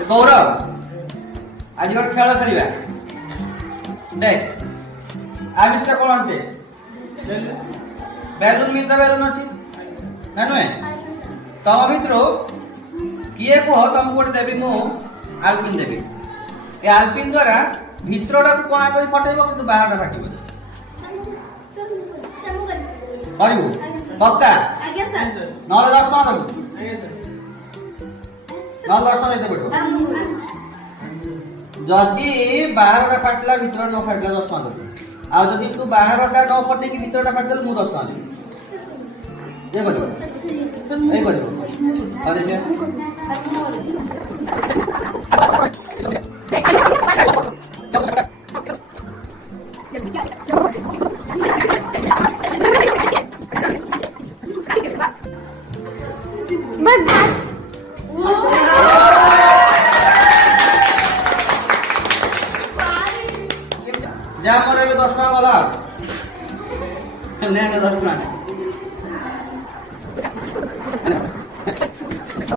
गौरव आज गोटे खेल खेलिबा देख आ भितर कोन आंटे बैलून मित्र बैलून अछि ना नुए तम भितर किए कह तुमको गोटे देबी मु आलपिन देबी ए आलपिन द्वारा भितरटा को कोना करी फटेबो किंतु बाहरटा फाटिबो करिबो पक्का आज्ञा सर नले 10 टका देबो आज्ञा सर नले 10 टका देते पड़ो जदि बाहरटा फाटला भितर न फाटला 10 टका देबो आ जदि तू बाहरटा न फटे कि भितरटा फाटल मु 10 टका देबो ये करिबो ए करिबो आ देखिए जा मरे 10 टका वाला ने 10 टका